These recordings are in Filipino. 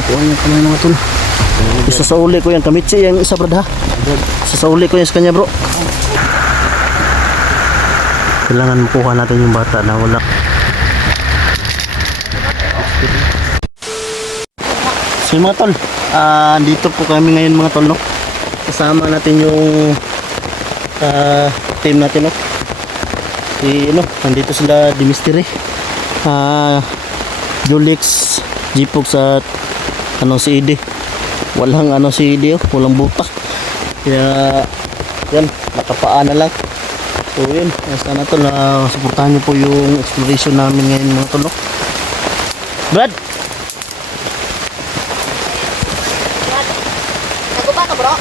Kuha niya kamay mga tol. Isasauli ko yan. Kamitsi yung isa brad ha. Isasauli ko yan sa kanya bro. Kailangan makuha natin yung bata na wala. So mga tol, dito po kami ngayon mga tol, no? Kasama natin yung team natin, no? Nandito sila di Mystery, Julix, Jipox at si Ide. Walang si Ide, walang buta. Kaya yan, nakapaa na lang. So yun, sana tol na suportahan nyo po yung exploration namin ngayon mga tol, no? Brad! Naguba ka bro?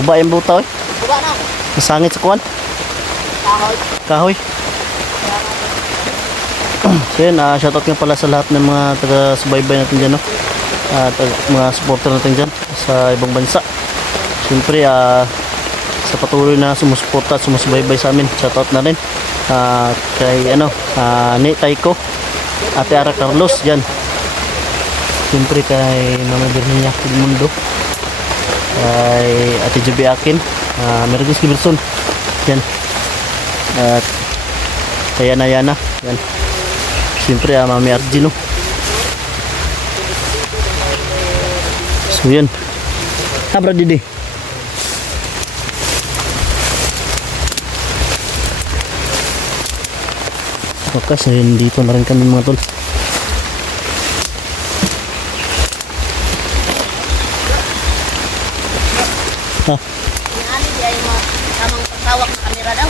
Guba yung buta, eh. Guba na. Masangit sa kuwan. Kahoy. Kahoy. So yun, shoutout nga pala sa lahat ng mga taga-subaybay natin dyan, no? At mga supporter natin dyan sa ibang bansa. Siyempre, sa patuloy na sumusuporta at sumusubaybay sa amin, shoutout na rin kay Ni Taiko, Ate Ara Carlos dyan. Siyempre kay Mama Virginia Mundo, kay Ate Juby Akin, Meredith Giberson yan, at kay Yana yan. Siyempre Mami Argino. So yan, Brad Didi. Wakas, dito na rin kami mga tol. Ha? Ani di ay tamang pagtawak sa kamera daw.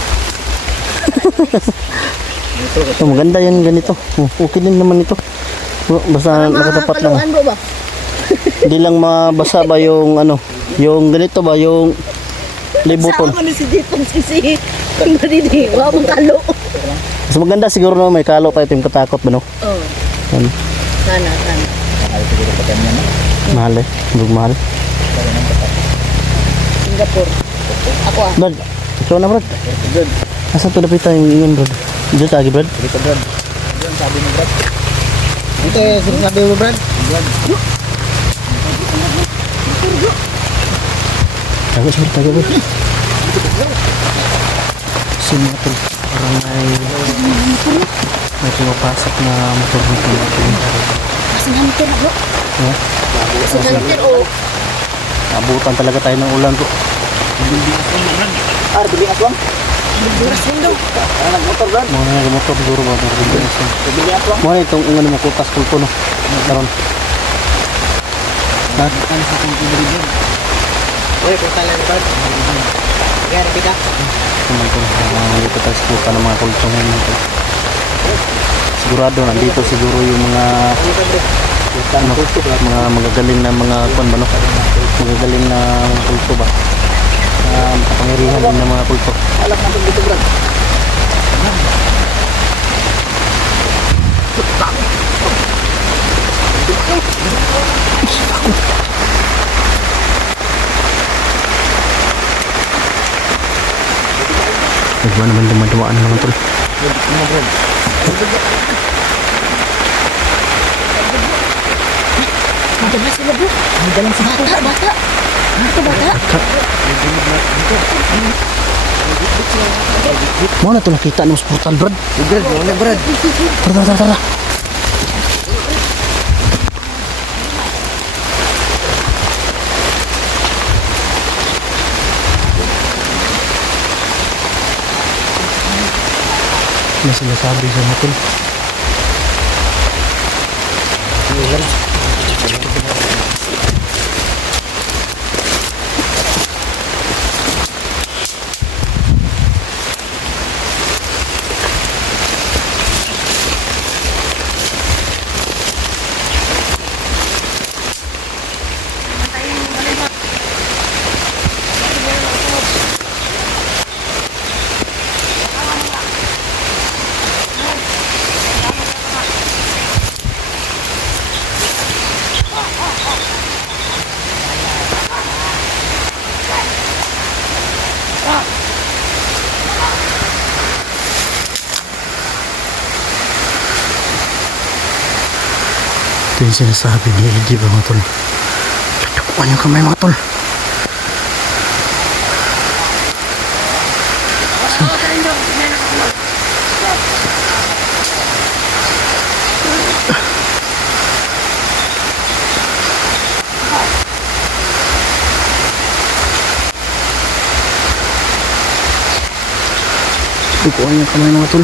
Ito, maganda yan ganito. Okay din naman ito. Basta nakatapat lang. Bro ba? Hindi lang mabasa ba yung yung ganito ba, yung libuton. Sama ni si Dipong si Madidi. Wa mong kalo. Mas maganda siguro na may kalo tayo, yung katakot ba, no? Oh. Yan. Sana. Mahal eh. Mahal. Singapore. Ako Brad, ikaw na Brad. Asa ito napita yung ingon Brad? Diyan tagi Brad? Dito Brad. Diyan sabi mo Brad. Dito sabi mo Brad. Brad. Tago siya Brad, tago Brad. Sinatol. Parang may pumapasok na motor dito. Sinamiter bro. Ha? Sinamiter o. Abutan talaga tayo ng ulan ko. Bili aswang. Aswang daw. Nagmotor Brad. Mga nag-motor siguro ba? Bili aswang. Mga itong mo kulpas kulpo, no? Karon. Ha? Ano sa kong bili Brad? Oy, kung tala ni Brad. Kaya napita. Dito tayo sa kulpa ng mga kulpo ngayon. Sigurado nandito siguro yung mga mga magagaling na mga magagaling na kulto ba, makapangyarihan din ng mga kulto. Alam natin dito Brad. Nagwa naman dumadawaan ng mga tol. Madala sila bro. Madala sa bata. Mau na ito nakita ng hospital Brad. Brad, wala Brad. Tara. Ano sinasabi sa mga tol? Ito yung sinasabi ni Eddie ba mga tol. Tutukuan yung kamay mga tol. Tutukuan yung kamay mga tol.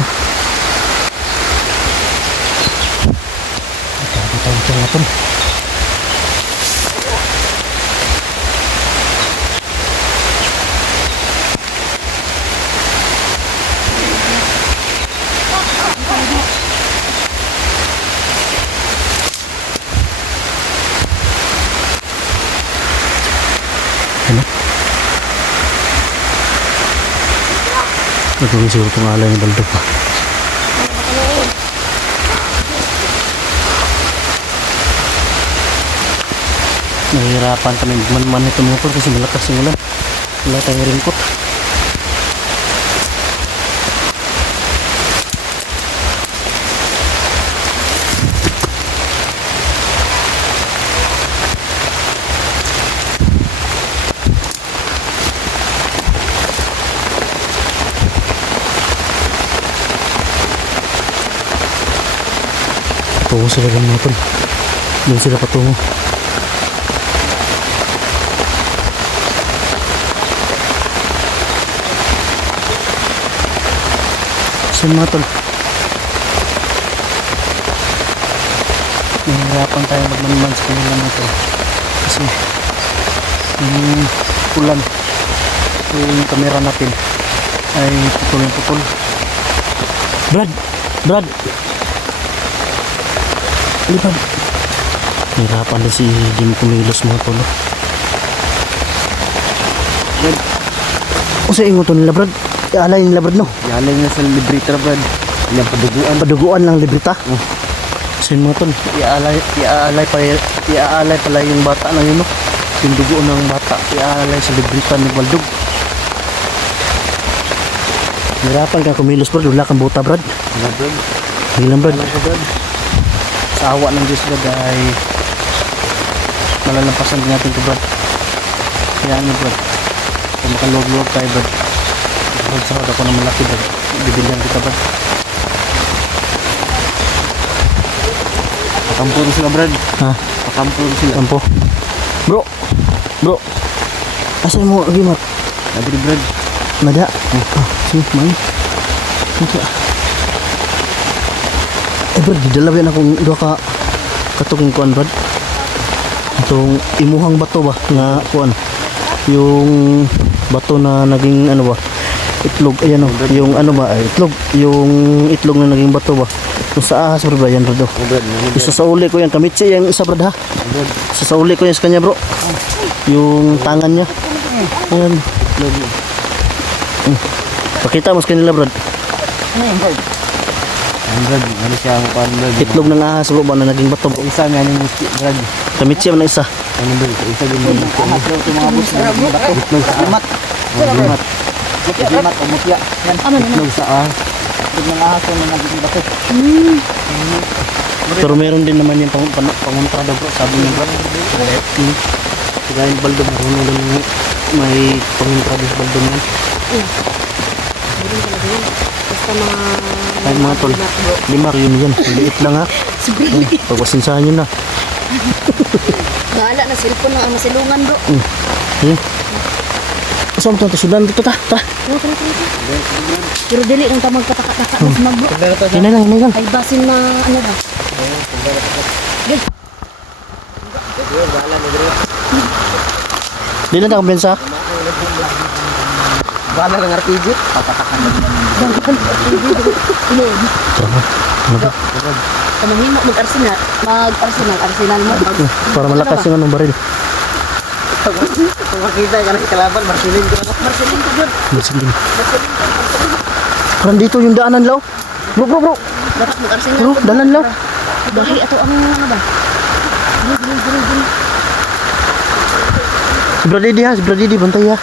Ito mga tol. Ano? Nagawin siguro itong alay ng baldog pa. Nahihirapan kami man ito mga tol kasi malakas yung ulan. Wala tayong ringkot. Tungo sila ng mga tol. Doon sila patungo. Saan mga tol? Nahihirapan tayo magmanman sa kanila mga tol. Kasi yung ulan, yung kamera natin ay putol. Brad! Lipad. Nahirapan na si Jim kumilos mga tol. Brad. O sa ingo to nila Brad? Ialay nila Brad no? Ialay na sa librita Brad. Yung Paduguan lang librita. Kasi mga tol, iaalay pala yung bata na yun no? Yung dugo ng bata, iaalay sa librita ng baldog. Nahirapan ka kumilos Brad, wala kang buta Brad. Wala Brad. Hilang Brad. Wala ka Brad. Sa awa ng Diyos Brad ay malalampasan din natin ito Brad. Kaya ano Brad, kung makaluwag-luwag tayo Brad, Brad sa ako na malaki Brad, bibilihan kita Brad. Pakampo na sila Brad. Ha? Pakampo na sila. Tampo. Bro, asan mo lagi Mat? Adri Brad. Nada? Sige, main. Nada. Brad, didalawin akong doon ka katong kuan Brad. Itong imuhang bato ba nga kuan. Yung bato na naging ano ba? Itlog, ayan o. Yung ano ba? Itlog. Yung itlog na naging bato ba? Kung sa ahas Brad ba yan Brad o. Brad. Isa sa uli ko yan. Kamitsi yung isa Brad ha. Brad. Isa sa uli ko yan sa kanya bro. Yung tangan niya. Ayan. Pakita mo sa kanila Brad. Brad, ano siya ang pan Brad? Itlog ng ahas bro ba na naging bato bro. Isa nga ni Musti Brad. Kamitsi mo na isa. Ano Brad? Isa din mo. Ahas daw ito mga boss. Itlog sa amat. Itlog. Itlog o mutya. Yan. Itlog sa ahas. Itlog ng ahas na naging bato. Pero meron din naman yung panguntada bro. Sabi niya bro. Kaya yung baldo marunong din yung may panguntada sa baldo niyan. Basta mga... Kahit mga tol. Limar yun yan. Liit lang ha. Pagpasinsahan nyo na. Bahala na cellphone ng masilungan bro. Saan mo ito? Sudan dito ta. Ta. Pero dili nang tamang pataka-taka mas mag bro. Hinay lang. Ay basin na ano ba? Di na tayo kumpensa. Bala ng RPG. Papatakan na Tama. Ano ba? Kamahimo mag-arsenal mo. Para malakas yung anong baril. Kung makita ka na sa kalaban, Marcelin ko na. Marcelin ko dyan. Sige. Parang dito yung daanan law. Bro. Dapat mag-arsenal. Bro, daanan law. Bahi ato ang ano ba? Dili. Si Brad Didi, bantay ha.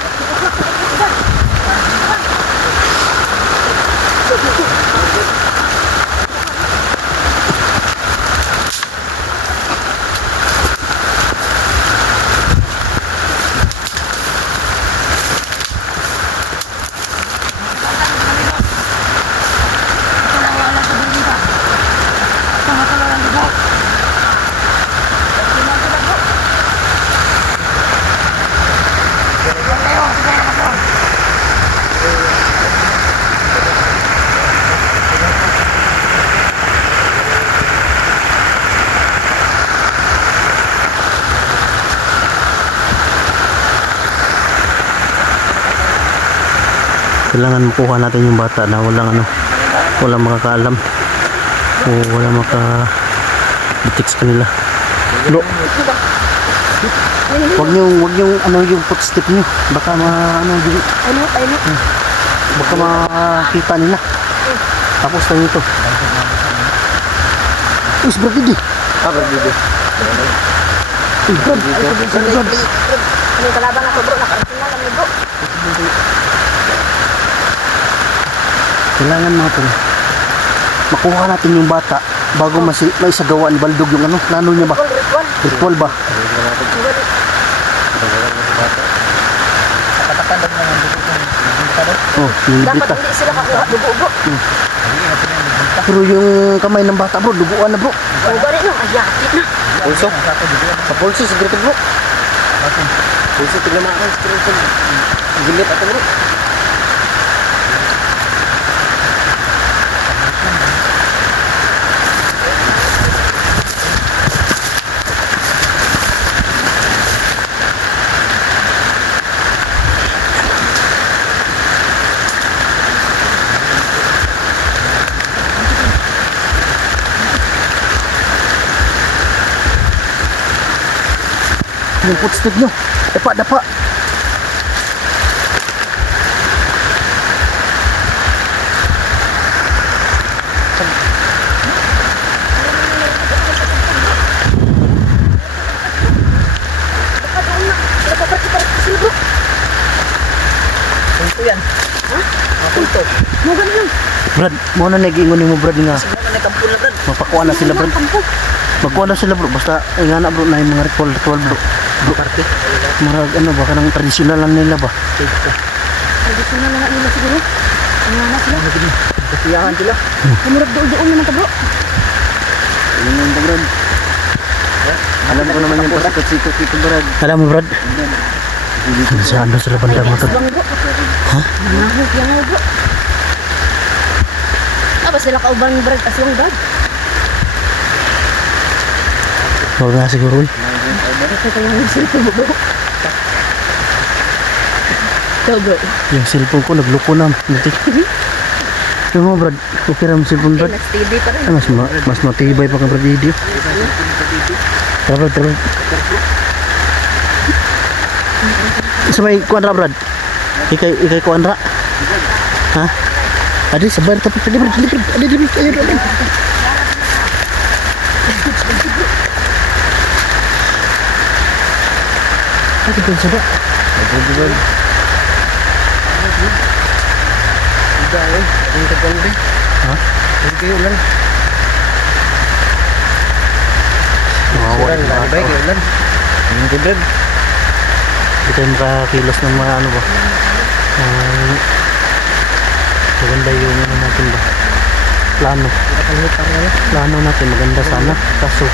kailangan makuha natin yung bata na walang makakaalam o walang maka-detect sa kanila. Lo, wag niyong yung footstep niyo, baka baka makita nila. Tapos tayo ito. Is Brad Didi. Brad Didi. Brad. Yung kalaban ako bro, nakarating na kami bro. Kailangan natin makuha natin yung bata bago maisagawa ni Baldog yung plano niya ba? Ritual ba? Katakandag na yung dugo ng Oh, yung Dapat librita. hindi sila kakuha dugo bro. Pero yung kamay ng bata bro, duguan na bro. Dugo rin yung ayakit na. pulso. Sa pulso, sigurito bro. Pulso, tignan mo ako. Gilit ako bro. Yung footstep nyo. Dapa. Baka doon na. Sila paparti-parti sila bro. Pulso yan. Pulso. Mo ganun. Brad, mo na nag-ingon mo Brad nga. Siguro na kampul na Brad. Mapakuha na sila Brad. Magkuha na sila bro. Basta nga na bro na yung mga ritual bro. Bro, party. Marag baka ng tradisyonal lang nila ba? Traditional na nga nila siguro. Ang nga na sila. Kasiyahan sila. Kamurag doon naman ka bro. Yun yung Brad. Alam ko naman yung pasikot-sikot dito Brad. Alam mo Brad? Saan doon sila banda mo to? Bang bro. Ha? Nahog yan nga bro. Apa sila kauban brad aswang brad. Huwag nga siguro. Ito kayo yung cellphone bro. Ito bro. Yung cellphone ko nagloko na. Yung mo Brad, okay ram cellphone Brad. Mas TV pa rin. Mas matibay pa ka Brad video. Tara Brad. Sabay kuan ra Brad. Ikay kuan ra. Ha? Adi sabar tapi tadi Brad. Adi. Ayo. Adi pun coba. Brad. Ang tagal din. Ha? Hindi kayo ulan. Ulan. Lalibay kayo ulan. Ang Brad. Hindi tayo makakilos ng mga ba. Maganda yung natin ba. Plano natin maganda sana. Kaso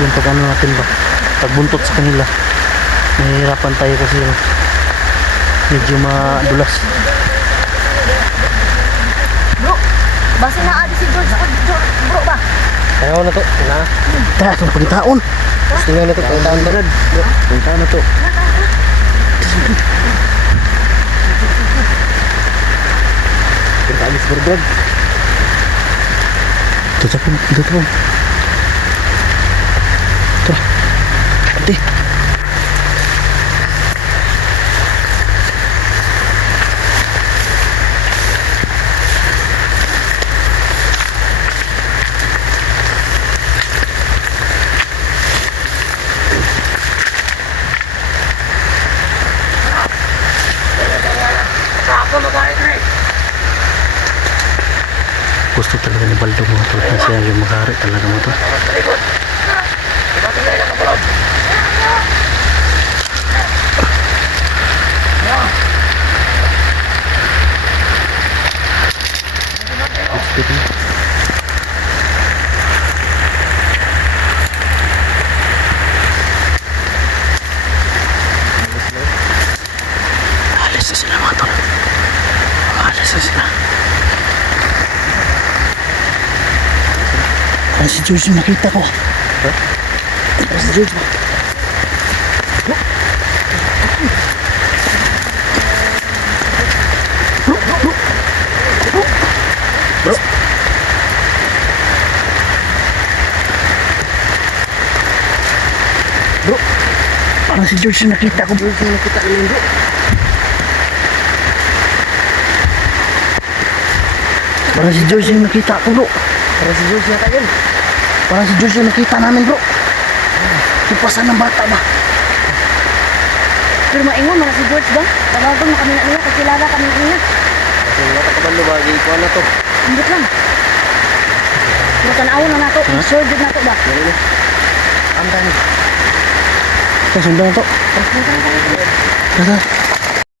yung natin ba. Pagbuntot sa kanila. Mahirapan tayo kasi medyo madulas. Bro. Basi na adi si George bro ba? Ayaw na to. Na. Tara, itong pagitaon. Tingnan na to. Pagtaan Brad. Pagtaan na to. Kita alis Brad. Tutup. Tara. Ate. Gusto talaga ni Baldo mga tol na siya yung mag-ari talaga mga tol. Alis na sila mga tol. Alis na sila. Si George yung nakita ko. Si George ba? Parang si George yung nakita ko. George yung nakita namin bro. Parang si George yung nakita ko bro. Parang si George yata yun. Parang si George yung nakita namin bro. Tupasan ng bata ba? Pero maingon mga si George ba? Tawagon mo kami na niya, kakilala kami niya. Kasi wala ka kabalo ba? Ikaw na to. Hindi lang. Pero tanaw na nato, sure din nato ba? Ang dami. Kasundan na to. Pero Tara.